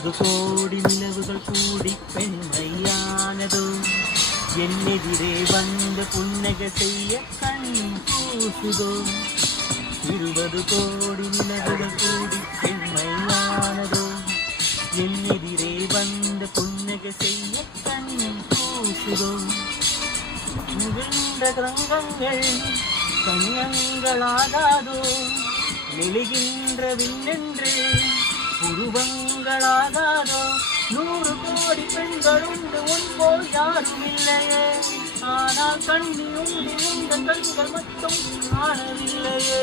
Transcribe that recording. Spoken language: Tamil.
20 கோடி நிலவுகள் கூடி பெண்மையானதோ என்னெதிரே வந்து புன்னகை செய்ய கண் பூசுதோ 20 கோடி நிலவுகள் கூடி பெண்மையானதோ என்னெதிரே வந்து புன்னகை செய்ய கண் பூசுதோ முகின்ற கிரங்கங்கள் கண்ணங்களாகாதோ நெளிகின்ற விண்ணென்று உருவங்களாகாதோ 100 கோடி பெண்கள் உண்டு உன்போல் யாரும் இல்லையே ஆனால் கண்ணி உண்டு உங்கள் கண்கள் மட்டும் காணவில்லையே